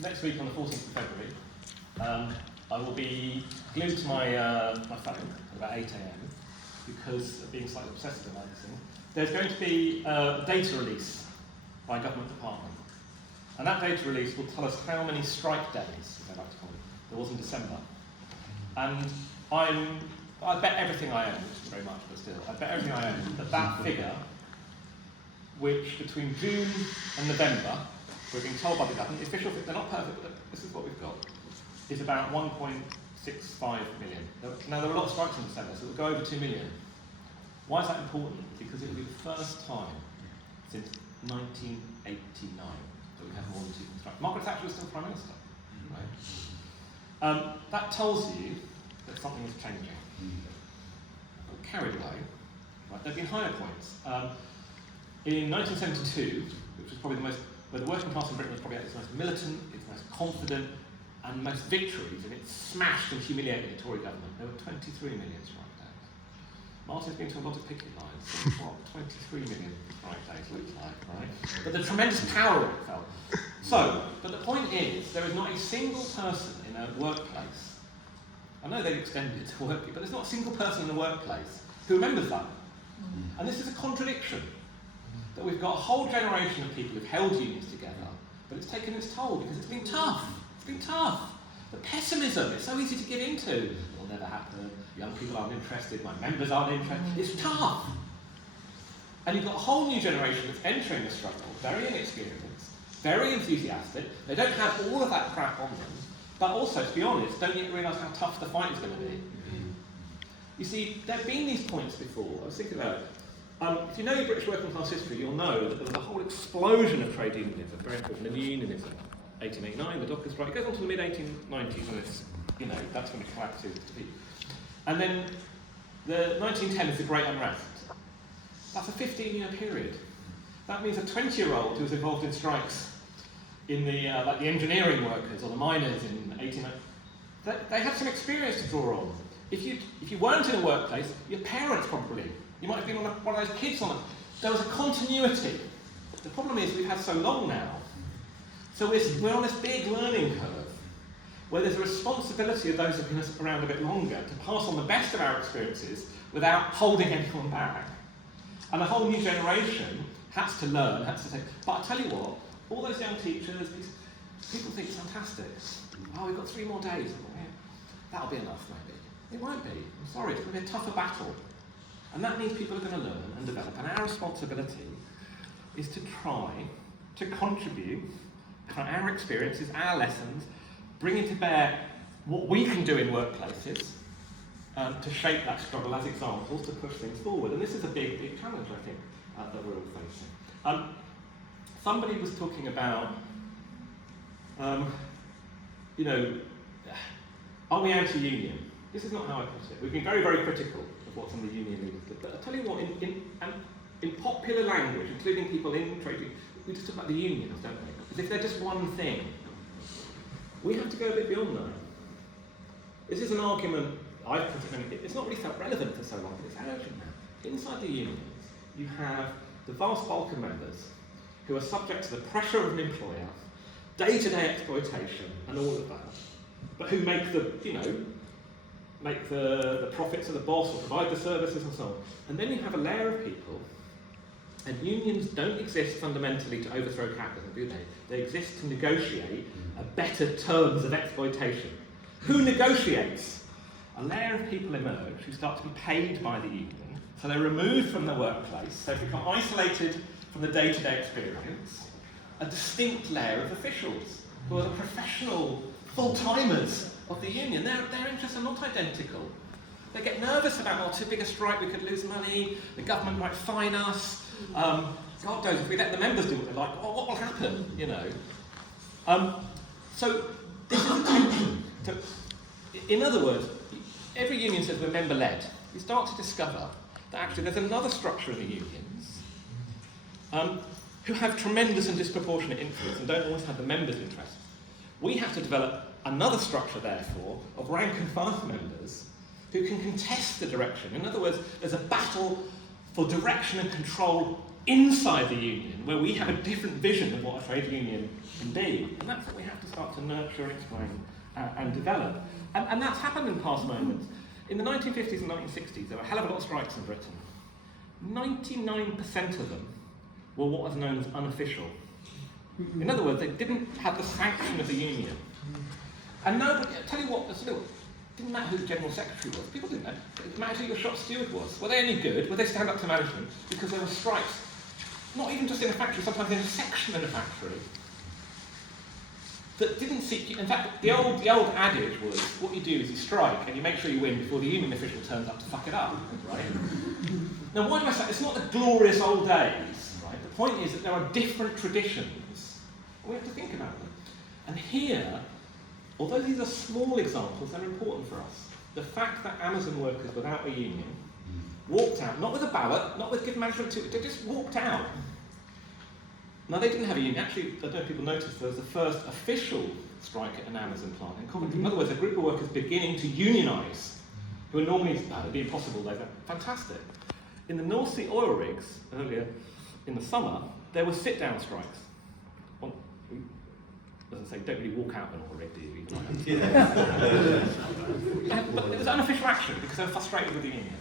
next week on the 14th of February, I will be glued to my phone at about 8 AM because of being slightly obsessive about this thing. There's going to be a data release by a government department. And that data release will tell us how many strike days, as I like to call it, there was in December. And I bet everything I own, which is very much, but still, I bet everything I own that figure, which between June and November, we're being told by the government, the official figure, they're not perfect, but this is what we've got, is about 1.65 million. Now, there were a lot of strikes in December, so it will go over 2 million. Why is that important? Because it will be the first time since 1989 that we have more than 2 strikes. Margaret Thatcher was still Prime Minister. Right? That tells you that something is changing. I got carried away. Right? There have been higher points. In 1972, which was probably where the working class in Britain was probably at its most militant, its most confident, and most victories, and it smashed and humiliated the Tory government. There were 23 million strike days. Martin's been to a lot of picket lines. So what 23 million strike days looks like, right? But the tremendous power it felt. But the point is, there is not a single person in a workplace. I know they've extended it to work, but there's not a single person in the workplace who remembers that. And this is a contradiction. That we've got a whole generation of people who've held unions together, but it's taken its toll because it's been tough. It's been tough. The pessimism, it's so easy to get into. It'll never happen. Young people aren't interested. My members aren't interested. It's tough. And you've got a whole new generation that's entering the struggle, very inexperienced, very enthusiastic. They don't have all of that crap on them, but also, to be honest, don't yet realise how tough the fight is going to be. You see, there have been these points before. I was thinking about it. If you know your British working class history, you'll know that there was a whole explosion of trade unionism, very important in the unionism. 1889, the Dockers strike, it goes on to the mid-1890s, and it's, that's when it collapses to peak. And then the 1910 is the Great Unrest. That's a 15-year period. That means a 20-year-old who's involved in strikes in the, like the engineering workers or the miners in 1890, they had some experience to draw on. If you weren't in a workplace, your parents probably, you might have been one of those kids on it. There was a continuity. The problem is we've had so long now. So we're on this big learning curve where there's a responsibility of those who've been around a bit longer to pass on the best of our experiences without holding anyone back. And a whole new generation has to learn, has to take. But I tell you what, all those young teachers, people think it's fantastic. Oh, we've got 3 more days. That'll be enough, maybe. It won't be. I'm sorry, it's going to be a tougher battle. And that means people are going to learn and develop. And our responsibility is to try to contribute our experiences, our lessons, bringing to bear what we can do in workplaces to shape that struggle as examples to push things forward. And this is a big, big challenge, I think, that we're all facing. Somebody was talking about, are we anti-union? This is not how I put it. We've been very, very critical of what's on the union leadership. But I'll tell you what, in popular language, including people in trade unions, we just talk about the unions, don't we? As if they're just one thing. We have to go a bit beyond that. This is an argument I've put it, it's not really felt relevant for so long, but it's urgent now. Inside the unions, you have the vast bulk of members who are subject to the pressure of an employer, day-to-day exploitation, and all of that, but who make the profits of the boss or provide the services and so on. And then you have a layer of people, and unions don't exist fundamentally to overthrow capitalism, do they? They exist to negotiate a better terms of exploitation. Who negotiates? A layer of people emerge who start to be paid by the union, so they're removed from the workplace, they become isolated from the day-to-day experience, a distinct layer of officials who are the professional full-timers of the union. Their interests are not identical. They get nervous about, too big a strike, we could lose money, the government might fine us, God knows, if we let the members do what they like, what will happen, So this is a tension. In other words, every union says we're member-led. We start to discover that actually there's another structure in the unions who have tremendous and disproportionate influence and don't always have the members' interests. We have to develop another structure, therefore, of rank and file members who can contest the direction. In other words, there's a battle for direction and control inside the union where we have a different vision of what a trade union can be. And that's what we have to start to nurture, explain, and develop. And that's happened in past moments. In the 1950s and 1960s, there were a hell of a lot of strikes in Britain. 99% of them were what was known as unofficial. In other words, they didn't have the sanction of the union. And nobody, I tell you what, didn't matter who the General Secretary was. People didn't know. It didn't matter who your shop steward was. Were they any good? Would they stand up to management? Because there were strikes. Not even just in a factory, sometimes in a section in a factory. That didn't seek you. In fact, the old adage was, what you do is you strike and you make sure you win before the union official turns up to fuck it up, right? Now, why do I say it's not the glorious old days, right? The point is that there are different traditions, and we have to think about them. And here, although these are small examples, they're important for us. The fact that Amazon workers without a union walked out, not with a ballot, not with given management to, they just walked out. Now, they didn't have a union. Actually, I don't know if people noticed, there was the first official strike at an Amazon plant in Coventry. In other words, a group of workers beginning to unionise, who are normally, it'd be impossible, they're fantastic. In the North Sea oil rigs, earlier in the summer, there were sit-down strikes. As I say, don't really walk out an oil rig, do you? But it was unofficial action because they were frustrated with the union.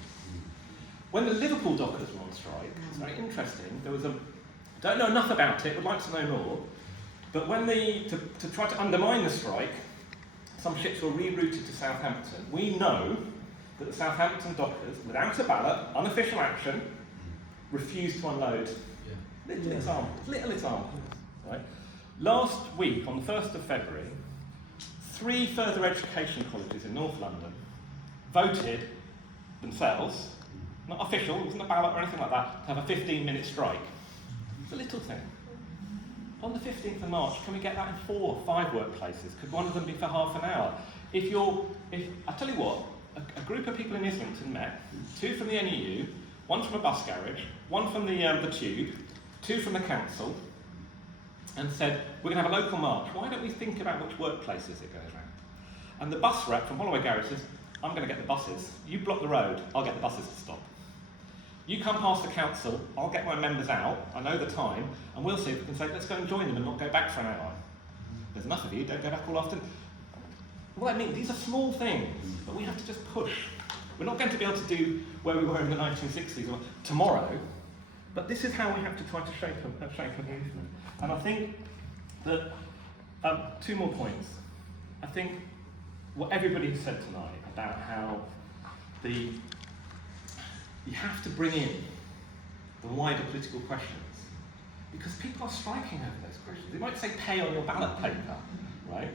When the Liverpool dockers were on strike, it's very interesting, there was don't know enough about it, would like to know more, but when to try to undermine the strike, some ships were rerouted to Southampton. We know that the Southampton dockers, without a ballot, unofficial action, refused to unload. Little examples, right? Last week, on the 1st of February, 3 further education colleges in North London voted themselves, not official, it wasn't a ballot or anything like that, to have a 15-minute strike. It's a little thing. On the 15th of March, can we get that in 4 or 5 workplaces? Could one of them be for half an hour? I tell you what, a group of people in Islington met, 2 from the NEU, 1 from a bus garage, 1 from the tube, 2 from the council, and said, we're going to have a local march. Why don't we think about which workplaces it goes around? And the bus rep from Holloway Garage says, I'm going to get the buses. You block the road, I'll get the buses to stop. You come past the council, I'll get my members out, I know the time, and we'll see if we can say, let's go and join them and not go back for an hour. There's enough of you, don't go back all afternoon. Well, I mean, these are small things, but we have to just push. We're not going to be able to do where we were in the 1960s or tomorrow, but this is how we have to try to shape a movement. And I think that 2 more points. I think what everybody has said tonight about how you have to bring in the wider political questions, because people are striking over those questions. They might say pay on your ballot paper, right?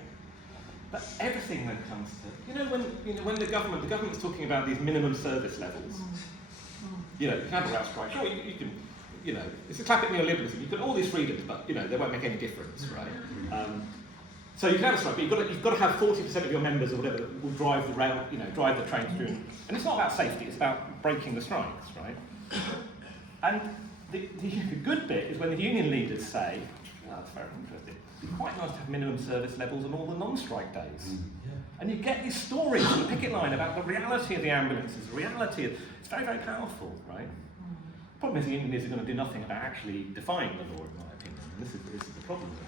But everything then comes to, when the government's talking about these minimum service levels, you can have a route strike. Sure, you can, it's a classic neoliberalism. You've got all these freedoms, but they won't make any difference, right? So you can have a strike, but you've got to have 40% of your members or whatever that will drive the rail, drive the trains through. And it's not about safety; it's about breaking the strikes, right? And the good bit is when the union leaders say, that's very interesting. It'd be quite nice to have minimum service levels on all the non-strike days. And you get these stories from the picket line about the reality of the ambulances, the reality of, it's very, very powerful, right? The problem is the union leaders are going to do nothing about actually defying the law, in my opinion. And this is the problem we have.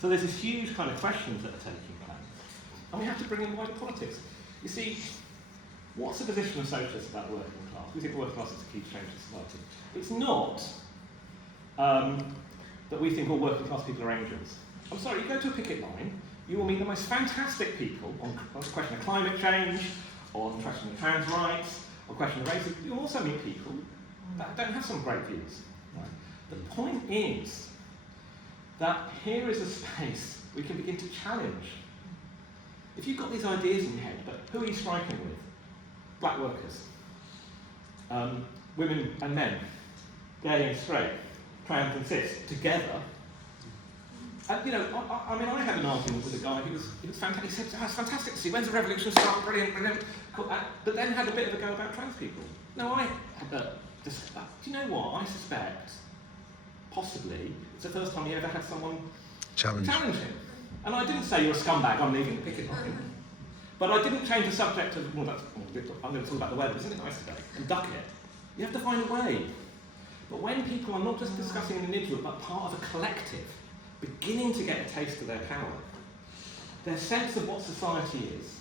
So there's this huge kind of questions that are taking place. And we have to bring in wider politics. You see, what's the position of socialists about the working class? We think the working class is a key to change in society. It's not that we think all working class people are angels. I'm sorry, you go to a picket line, you will meet the most fantastic people on the question of climate change, on the question of trans rights, on the question of racism. You'll also meet people that don't have some great views. Right? The point is that here is a space we can begin to challenge. If you've got these ideas in your head, but who are you striking with? Black workers, women and men, gay and straight, trans and cis, together. And I had an argument with a guy who was fantastic. He said, it's fantastic to see, when's the revolution start? Brilliant, brilliant. Cool. But then had a bit of a go about trans people. No, I had do you know what? I suspect, possibly, it's the first time he ever had someone challenge him. And I didn't say, you're a scumbag, I'm leaving the picket line. But I didn't change the subject of, I'm going to talk about the weather, isn't it nice today? And duck it. You have to find a way. But when people are not just discussing an individual, but part of a collective, beginning to get a taste of their power, their sense of what society is,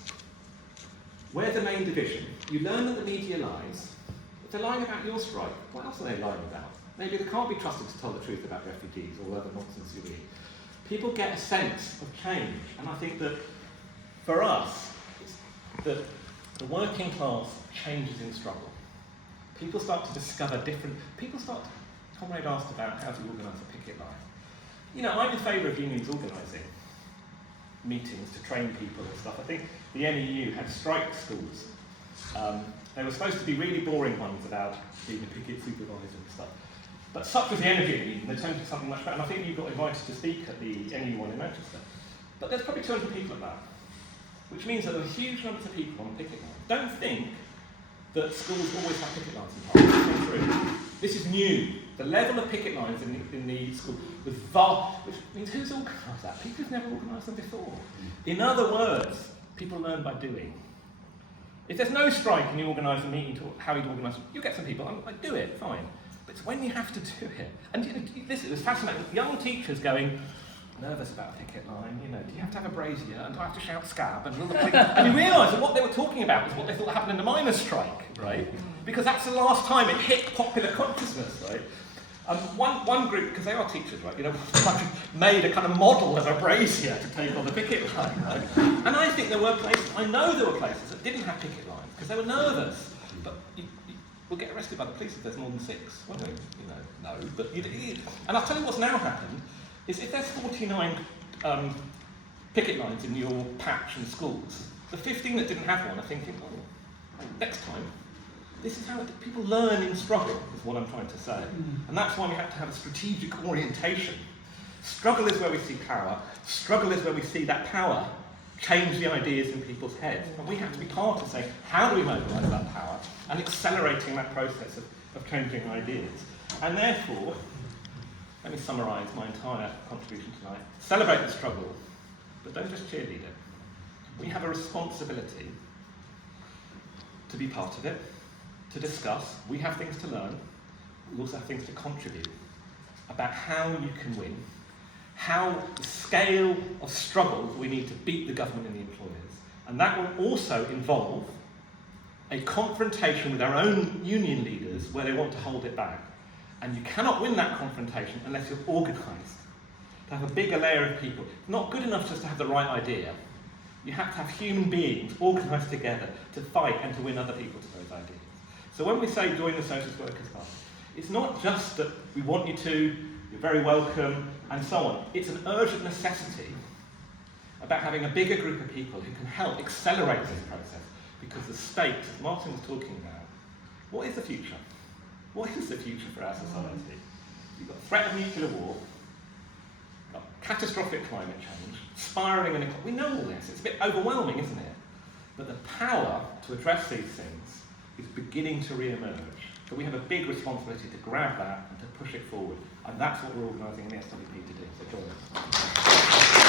where the main division, you learn that the media lies. If they're lying about your strike, what else are they lying about? Maybe they can't be trusted to tell the truth about refugees or other nonsense you read. People get a sense of change, and I think that for us, the working class changes in struggle. People start to discover Comrade asked about how to organise a picket line. You know, I'm in favour of unions organising meetings to train people and stuff. I think the NEU had strike schools. They were supposed to be really boring ones about being a picket supervisor and stuff. But such was the energy of the union, they turned into something much better. And I think you got invited to speak at the NEU one in Manchester. But there's probably 200 people at that, which means that there are huge numbers of people on the picket line. Don't think that schools always have picket lines in parks. This is new. The level of picket lines in the school was vast, which means who's organised that? People who've never organised them before. In other words, people learn by doing. If there's no strike and you organise a meeting to how you'd organise, you get some people, I do it, fine. But it's when you have to do it. And listen, it was fascinating. Young teachers going, nervous about a picket line, you know, do you have to have a brazier, and do I have to shout scab, and and you realise that what they were talking about was what they thought happened in the miners' strike, right? Because that's the last time it hit popular consciousness, right? One group, because they are teachers, right, you know, made a kind of model of a brazier to take on the picket line, right? And I think there were places, I know there were places that didn't have picket lines, because they were nervous. But we'll get arrested by the police if there's more than 6, won't we? You know, no. But and I'll tell you what's now happened, is if there's 49 picket lines in your patch in schools, the 15 that didn't have one are thinking, oh, next time. This is how people learn in struggle, is what I'm trying to say. And that's why we have to have a strategic orientation. Struggle is where we see power. Struggle is where we see that power change the ideas in people's heads. And we have to be part of saying, how do we mobilise that power and accelerating that process of changing ideas. And therefore, let me summarise my entire contribution tonight. Celebrate the struggle, but don't just cheerlead it. We have a responsibility to be part of it, to discuss. We have things to learn. We also have things to contribute about how you can win, how the scale of struggle we need to beat the government and the employers. And that will also involve a confrontation with our own union leaders where they want to hold it back. And you cannot win that confrontation unless you're organised, to have a bigger layer of people. It's not good enough just to have the right idea. You have to have human beings organised together to fight and to win other people to those ideas. So when we say join the Socialist Workers Party, it's not just that we want you to, you're very welcome, and so on. It's an urgent necessity about having a bigger group of people who can help accelerate this process, because the state, as Martin was talking about, what is the future? What is the future for our society? You've got threat of nuclear war, you've got catastrophic climate change, spiralling inequality. We know all this. It's a bit overwhelming, isn't it? But the power to address these things is beginning to re-emerge. So we have a big responsibility to grab that and to push it forward. And that's what we're organising in the SWP to do. So join us.